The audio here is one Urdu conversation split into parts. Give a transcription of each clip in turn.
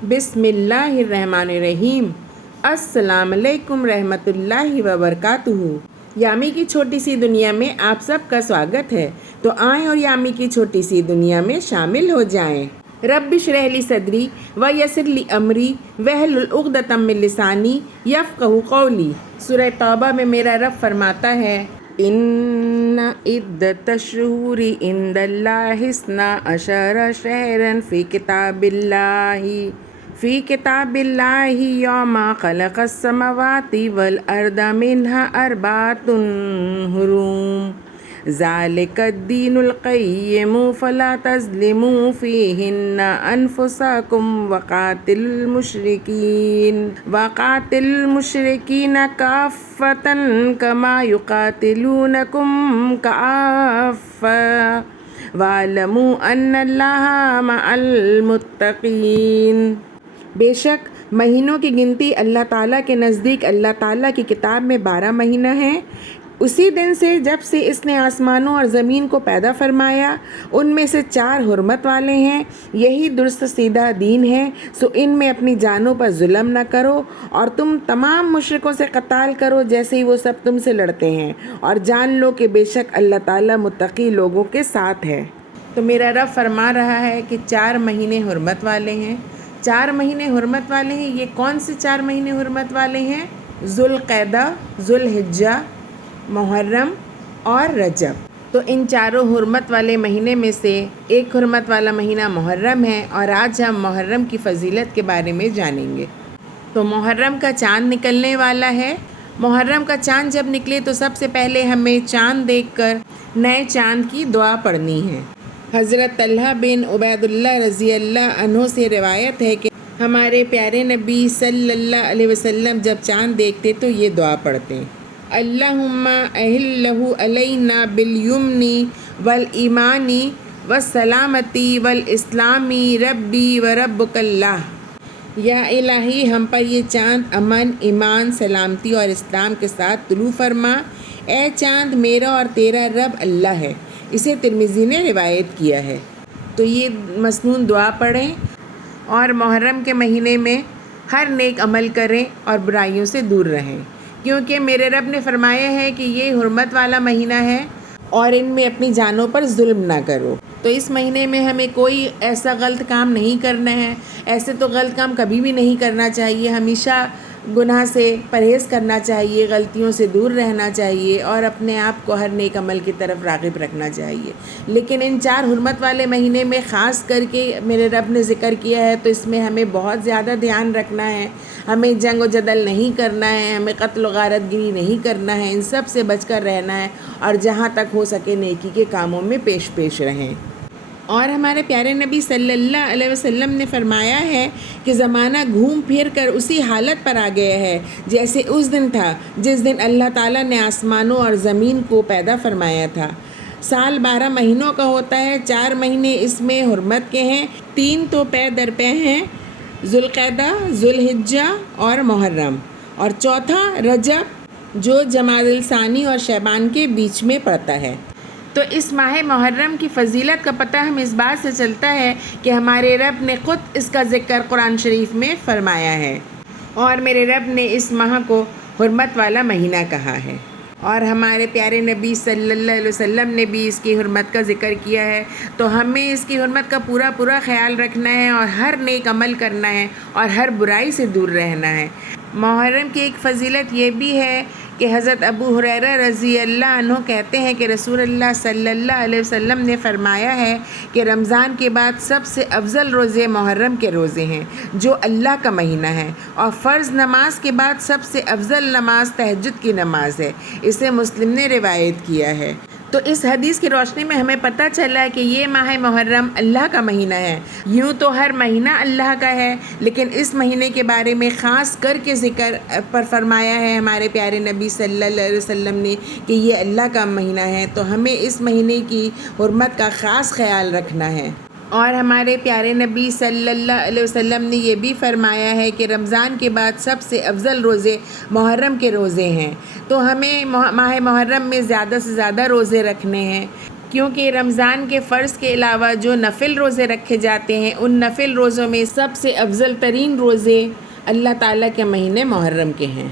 بسم اللہ الرحمن الرحیم۔ السلام علیکم رحمۃ اللہ وبرکاتہ۔ یامی کی چھوٹی سی دنیا میں آپ سب کا سواگت ہے، تو آئیں اور یامی کی چھوٹی سی دنیا میں شامل ہو جائیں۔ رب اشرح لی صدری ویسر لی امری واحلل عقدۃ من لسانی یفقہوا قولی۔ سورہ توبہ میں میرا رب فرماتا ہے، ان عدۃ الشہور عند اللہ اثنا عشر شہرا فی کتاب اللہ یوم خلق السماوات والارض منها اربعۃ حرم ذالک الدین القیم فلا تظلموا فیہن انفسکم وقاتلوا المشرکین کافۃ کما یقاتلونکم کافۃ وَاعْلَمُوا أَنَّ اللَّهَ مَعَ الْمُتَّقِينَ۔ بے شک مہینوں کی گنتی اللہ تعالیٰ کے نزدیک اللہ تعالیٰ کی کتاب میں 12 مہینہ ہیں۔ اسی دن سے جب سے اس نے آسمانوں اور زمین کو پیدا فرمایا، ان میں سے 4 حرمت والے ہیں، یہی درست سیدھا دین ہے، سو ان میں اپنی جانوں پر ظلم نہ کرو اور تم تمام مشرکوں سے قتال کرو جیسے ہی وہ سب تم سے لڑتے ہیں، اور جان لو کہ بے شک اللہ تعالیٰ متقی لوگوں کے ساتھ ہے۔ تو میرا رب فرما رہا ہے کہ 4 مہینے حرمت والے ہیں۔ 4 مہینے حرمت والے ہیں، یہ کون سے 4 مہینے حرمت والے ہیں؟ ذوالقعدہ، ذوالحجہ، محرم اور رجب۔ تو ان 4 حرمت والے مہینے میں سے ایک حرمت والا مہینہ محرم ہے، اور آج ہم محرم کی فضیلت کے بارے میں جانیں گے۔ تو محرم کا چاند نکلنے والا ہے۔ محرم کا چاند جب نکلے تو سب سے پہلے ہمیں چاند دیکھ کر نئے چاند کی دعا پڑھنی ہے۔ حضرت طلحہ بن عبید اللہ رضی اللہ عنہ سے روایت ہے کہ ہمارے پیارے نبی صلی اللہ علیہ وسلم جب چاند دیکھتے تو یہ دعا پڑھتے، اللہم اہلہ علینا بالیمن والایمان والسلامتی والاسلام ربی وربک اللہ۔ یا الہی ہم پر یہ چاند امن، ایمان، سلامتی اور اسلام کے ساتھ طلوع فرما۔ اے چاند میرا اور تیرا رب اللہ ہے۔ اسے ترمذی نے روایت کیا ہے۔ تو یہ مسنون دعا پڑھیں اور محرم کے مہینے میں ہر نیک عمل کریں اور برائیوں سے دور رہیں، کیونکہ میرے رب نے فرمایا ہے کہ یہ حرمت والا مہینہ ہے اور ان میں اپنی جانوں پر ظلم نہ کرو۔ تو اس مہینے میں ہمیں کوئی ایسا غلط کام نہیں کرنا ہے۔ ایسے تو غلط کام کبھی بھی نہیں کرنا چاہیے، ہمیشہ گناہ سے پرہیز کرنا چاہیے، غلطیوں سے دور رہنا چاہیے اور اپنے آپ کو ہر نیک عمل کی طرف راغب رکھنا چاہیے۔ لیکن ان 4 حرمت والے مہینے میں خاص کر کے میرے رب نے ذکر کیا ہے، تو اس میں ہمیں بہت زیادہ دھیان رکھنا ہے۔ ہمیں جنگ و جدل نہیں کرنا ہے، ہمیں قتل و غارت گری نہیں کرنا ہے، ان سب سے بچ کر رہنا ہے اور جہاں تک ہو سکے نیکی کے کاموں میں پیش رہیں۔ اور ہمارے پیارے نبی صلی اللہ علیہ وسلم نے فرمایا ہے کہ زمانہ گھوم پھر کر اسی حالت پر آ گیا ہے جیسے اس دن تھا جس دن اللہ تعالیٰ نے آسمانوں اور زمین کو پیدا فرمایا تھا۔ سال 12 مہینوں کا ہوتا ہے، 4 مہینے اس میں حرمت کے ہیں، 3 تو پے در پے ہیں، ذوالقعدہ، ذوالحجہ اور محرم، اور چوتھا رجب جو جمادی الثانی اور شعبان کے بیچ میں پڑتا ہے۔ تو اس ماہ محرم کی فضیلت کا پتہ ہم اس بات سے چلتا ہے کہ ہمارے رب نے خود اس کا ذکر قرآن شریف میں فرمایا ہے، اور میرے رب نے اس ماہ کو حرمت والا مہینہ کہا ہے، اور ہمارے پیارے نبی صلی اللہ علیہ وسلم نے بھی اس کی حرمت کا ذکر کیا ہے۔ تو ہمیں اس کی حرمت کا پورا خیال رکھنا ہے اور ہر نیک عمل کرنا ہے اور ہر برائی سے دور رہنا ہے۔ محرم کی ایک فضیلت یہ بھی ہے کہ حضرت ابو ہریرہ رضی اللہ عنہ کہتے ہیں کہ رسول اللہ صلی اللہ علیہ وسلم نے فرمایا ہے کہ رمضان کے بعد سب سے افضل روزے محرم کے روزے ہیں جو اللہ کا مہینہ ہے، اور فرض نماز کے بعد سب سے افضل نماز تہجد کی نماز ہے۔ اسے مسلم نے روایت کیا ہے۔ تو اس حدیث کی روشنی میں ہمیں پتہ چلا کہ یہ ماہ محرم اللہ کا مہینہ ہے۔ یوں تو ہر مہینہ اللہ کا ہے، لیکن اس مہینے کے بارے میں خاص کر کے ذکر پر فرمایا ہے ہمارے پیارے نبی صلی اللہ علیہ وسلم نے کہ یہ اللہ کا مہینہ ہے، تو ہمیں اس مہینے کی حرمت کا خاص خیال رکھنا ہے۔ اور ہمارے پیارے نبی صلی اللہ علیہ وسلم نے یہ بھی فرمایا ہے کہ رمضان کے بعد سب سے افضل روزے محرم کے روزے ہیں، تو ہمیں ماہ محرم میں زیادہ سے زیادہ روزے رکھنے ہیں۔ کیونکہ رمضان کے فرض کے علاوہ جو نفل روزے رکھے جاتے ہیں ان نفل روزوں میں سب سے افضل ترین روزے اللہ تعالیٰ کے مہینے محرم کے ہیں۔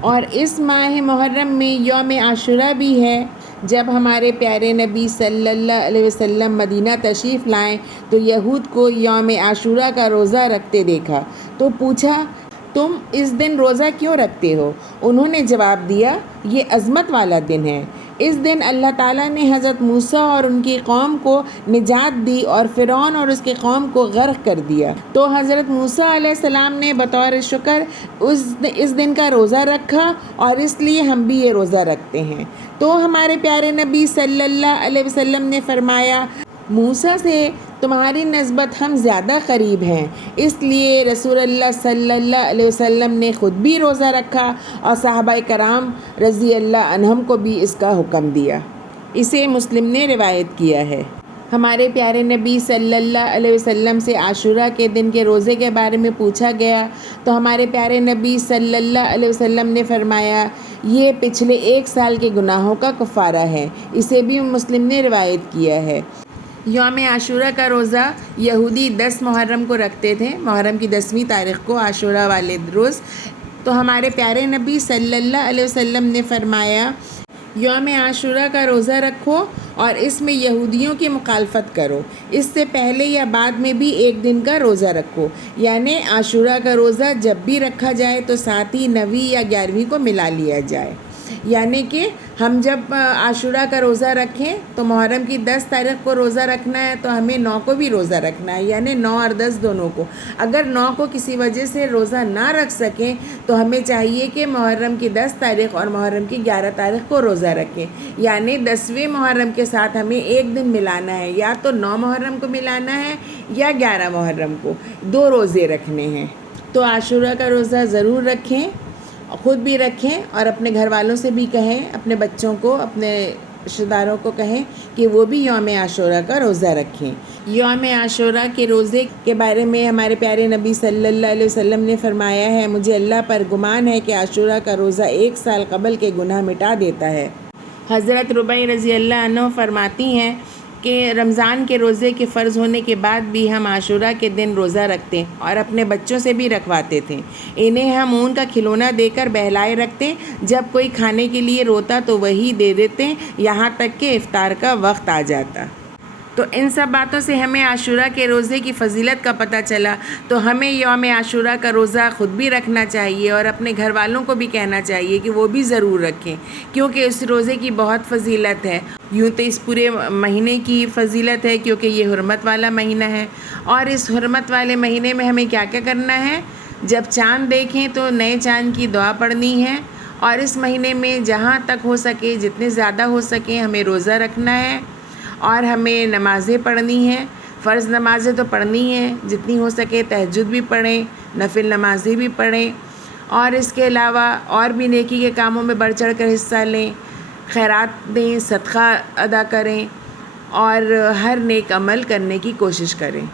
اور اس ماہ محرم میں یوم عاشوراء بھی ہے۔ جب ہمارے پیارے نبی صلی اللہ علیہ وسلم مدینہ تشریف لائیں تو یہود کو یوم عاشوراء کا روزہ رکھتے دیکھا تو پوچھا تم اس دن روزہ کیوں رکھتے ہو؟ انہوں نے جواب دیا یہ عظمت والا دن ہے۔ اس دن اللہ تعالیٰ نے حضرت موسیٰ اور ان کی قوم کو نجات دی اور فرعون اور اس کی قوم کو غرق کر دیا، تو حضرت موسیٰ علیہ السلام نے بطور شکر اس دن کا روزہ رکھا اور اس لیے ہم بھی یہ روزہ رکھتے ہیں۔ تو ہمارے پیارے نبی صلی اللہ علیہ وسلم نے فرمایا موسیٰ سے تمہاری نسبت ہم زیادہ قریب ہیں، اس لیے رسول اللہ صلی اللہ علیہ وسلم نے خود بھی روزہ رکھا اور صحابہ کرام رضی اللہ عنہم کو بھی اس کا حکم دیا۔ اسے مسلم نے روایت کیا ہے۔ ہمارے پیارے نبی صلی اللہ علیہ وسلم سے عاشوراء کے دن کے روزے کے بارے میں پوچھا گیا تو ہمارے پیارے نبی صلی اللہ علیہ وسلم نے فرمایا یہ پچھلے 1 سال کے گناہوں کا کفارہ ہے۔ اسے بھی مسلم نے روایت کیا ہے۔ یوم عاشوراء کا روزہ یہودی 10 محرم کو رکھتے تھے، محرم کی 10ویں تاریخ کو عاشوراء والے روز، تو ہمارے پیارے نبی صلی اللہ علیہ وسلم نے فرمایا یوم عاشوراء کا روزہ رکھو اور اس میں یہودیوں کی مخالفت کرو، اس سے پہلے یا بعد میں بھی 1 دن کا روزہ رکھو، یعنی عاشوراء کا روزہ جب بھی رکھا جائے تو ساتھ ہی 9ویں یا 11ویں کو ملا لیا جائے، یعنی کہ ہم جب عاشوراء کا روزہ رکھیں تو محرم کی 10 تاریخ کو روزہ رکھنا ہے تو ہمیں 9 کو بھی روزہ رکھنا ہے، یعنی 9 اور 10 دونوں کو۔ اگر 9 کو کسی وجہ سے روزہ نہ رکھ سکیں تو ہمیں چاہیے کہ محرم کی 10 تاریخ اور محرم کی 11 تاریخ کو روزہ رکھیں، یعنی 10ویں محرم کے ساتھ ہمیں 1 دن ملانا ہے، یا تو 9 محرم کو ملانا ہے یا 11 محرم کو، 2 روزے رکھنے ہیں۔ تو عاشوراء کا روزہ ضرور رکھیں، خود بھی رکھیں اور اپنے گھر والوں سے بھی کہیں، اپنے بچوں کو، اپنے رشتہ داروں کو کہیں کہ وہ بھی یوم عاشوراء کا روزہ رکھیں۔ یوم عاشوراء کے روزے کے بارے میں ہمارے پیارے نبی صلی اللہ علیہ وسلم نے فرمایا ہے مجھے اللہ پر گمان ہے کہ عاشوراء کا روزہ 1 سال قبل کے گناہ مٹا دیتا ہے۔ حضرت ربیع رضی اللہ عنہ فرماتی ہیں کہ رمضان کے روزے کے فرض ہونے کے بعد بھی ہم عاشوراء کے دن روزہ رکھتے اور اپنے بچوں سے بھی رکھواتے تھے۔ انہیں ہم اون کا کھلونا دے کر بہلائے رکھتے، جب کوئی کھانے کے لیے روتا تو وہی دے دیتے، یہاں تک کہ افطار کا وقت آ جاتا۔ تو ان سب باتوں سے ہمیں عاشوراء کے روزے کی فضیلت کا پتہ چلا، تو ہمیں یوم عاشوراء کا روزہ خود بھی رکھنا چاہیے اور اپنے گھر والوں کو بھی کہنا چاہیے کہ وہ بھی ضرور رکھیں، کیونکہ اس روزے کی بہت فضیلت ہے۔ یوں تو اس پورے مہینے کی فضیلت ہے کیونکہ یہ حرمت والا مہینہ ہے، اور اس حرمت والے مہینے میں ہمیں کیا کیا کرنا ہے؟ جب چاند دیکھیں تو نئے چاند کی دعا پڑھنی ہے، اور اس مہینے میں جہاں تک ہو سکے، جتنے زیادہ ہو سکے ہمیں روزہ رکھنا ہے، اور ہمیں نمازیں پڑھنی ہیں، فرض نمازیں تو پڑھنی ہیں، جتنی ہو سکے تہجد بھی پڑھیں، نفل نمازیں بھی پڑھیں، اور اس کے علاوہ اور بھی نیکی کے کاموں میں بڑھ چڑھ کر حصہ لیں، خیرات دیں، صدقہ ادا کریں، اور ہر نیک عمل کرنے کی کوشش کریں،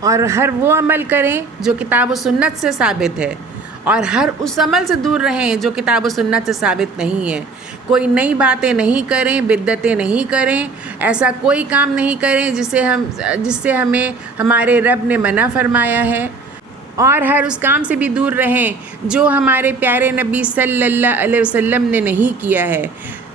اور ہر وہ عمل کریں جو کتاب و سنت سے ثابت ہے، اور ہر اس عمل سے دور رہیں جو کتاب و سنت سے ثابت نہیں ہے۔ کوئی نئی باتیں نہیں کریں، بدعتیں نہیں کریں، ایسا کوئی کام نہیں کریں جس سے ہمیں ہمارے رب نے منع فرمایا ہے، اور ہر اس کام سے بھی دور رہیں جو ہمارے پیارے نبی صلی اللہ علیہ وسلم نے نہیں کیا ہے۔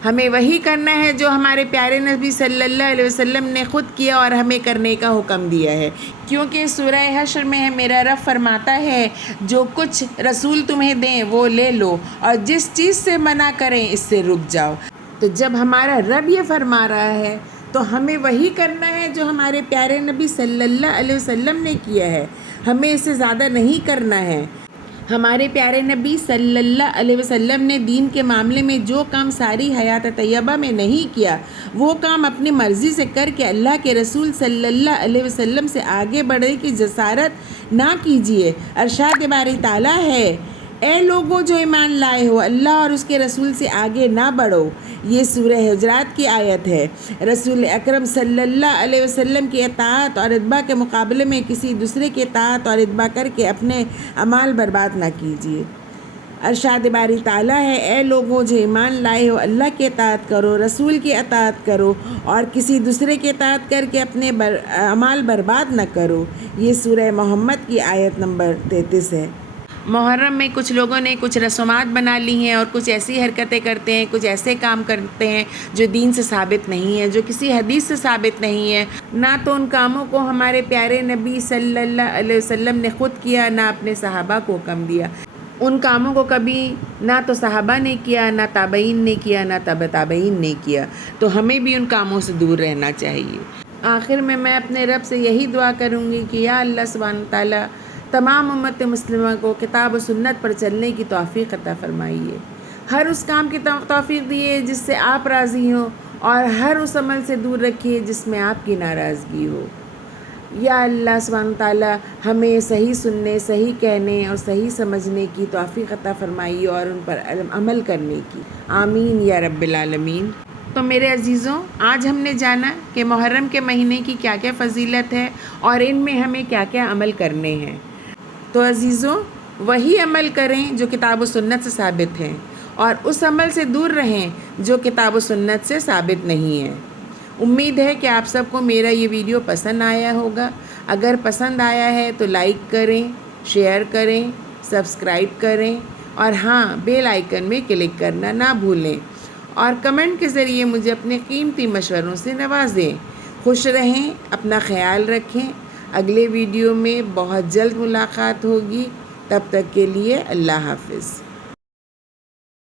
ہمیں وہی کرنا ہے جو ہمارے پیارے نبی صلی اللہ علیہ وسلم نے خود کیا اور ہمیں کرنے کا حکم دیا ہے، کیونکہ سورہ حشر میں میرا رب فرماتا ہے جو کچھ رسول تمہیں دیں وہ لے لو، اور جس چیز سے منع کریں اس سے رک جاؤ۔ تو جب ہمارا رب یہ فرما رہا ہے تو ہمیں وہی کرنا ہے جو ہمارے پیارے نبی صلی اللہ علیہ وسلم نے کیا ہے، ہمیں اس سے زیادہ نہیں کرنا ہے۔ ہمارے پیارے نبی صلی اللہ علیہ وسلم نے دین کے معاملے میں جو کام ساری حیات طیبہ میں نہیں کیا، وہ کام اپنی مرضی سے کر کے اللہ کے رسول صلی اللہ علیہ وسلم سے آگے بڑھنے کی جسارت نہ کیجیے۔ ارشاد باری تعالیٰ ہے اے لوگو جو ایمان لائے ہو، اللہ اور اس کے رسول سے آگے نہ بڑھو۔ یہ سورہ حجرات کی آیت ہے۔ رسول اکرم صلی اللہ علیہ وسلم کی اطاعت اور اتباع کے مقابلے میں کسی دوسرے کی اطاعت اور اتباع کر کے اپنے اعمال برباد نہ کیجیے۔ ارشاد باری تعالیٰ ہے، اے لوگوں جو ایمان لائے ہو، اللہ کی اطاعت کرو، رسول کی اطاعت کرو اور کسی دوسرے کی اطاعت کر کے اپنے اعمال برباد نہ کرو۔ یہ سورہ محمد کی آیت نمبر 33 ہے۔ محرم میں کچھ لوگوں نے کچھ رسومات بنا لی ہیں اور کچھ ایسی حرکتیں کرتے ہیں، کچھ ایسے کام کرتے ہیں جو دین سے ثابت نہیں ہے، جو کسی حدیث سے ثابت نہیں ہے۔ نہ تو ان کاموں کو ہمارے پیارے نبی صلی اللہ علیہ وسلم نے خود کیا، نہ اپنے صحابہ کو حکم دیا۔ ان کاموں کو کبھی نہ تو صحابہ نے کیا، نہ تابعین نے کیا، نہ تبع تابعین نے کیا، تو ہمیں بھی ان کاموں سے دور رہنا چاہیے۔ آخر میں اپنے رب سے یہی دعا کروں گی کہ یا اللہ سبحانہ تعالیٰ تمام امت مسلمہ کو کتاب و سنت پر چلنے کی توفیق عطا فرمائیے، ہر اس کام کی توفیق دیے جس سے آپ راضی ہوں، اور ہر اس عمل سے دور رکھیے جس میں آپ کی ناراضگی ہو۔ یا اللہ سبحانہ تعالیٰ ہمیں صحیح سننے، صحیح کہنے اور صحیح سمجھنے کی توفیق عطا فرمائیے اور ان پر عمل کرنے کی، آمین یا رب العالمین۔ تو میرے عزیزوں، آج ہم نے جانا کہ محرم کے مہینے کی کیا کیا فضیلت ہے اور ان میں ہمیں کیا کیا عمل کرنے ہیں۔ تو عزیزوں، وہی عمل کریں جو کتاب و سنت سے ثابت ہیں، اور اس عمل سے دور رہیں جو کتاب و سنت سے ثابت نہیں ہے۔ امید ہے کہ آپ سب کو میرا یہ ویڈیو پسند آیا ہوگا۔ اگر پسند آیا ہے تو لائک کریں، شیئر کریں، سبسکرائب کریں، اور ہاں، بیل آئیکن میں کلک کرنا نہ بھولیں، اور کمنٹ کے ذریعے مجھے اپنے قیمتی مشوروں سے نوازیں۔ خوش رہیں، اپنا خیال رکھیں۔ اگلے ویڈیو میں بہت جلد ملاقات ہوگی، تب تک کے لیے اللہ حافظ۔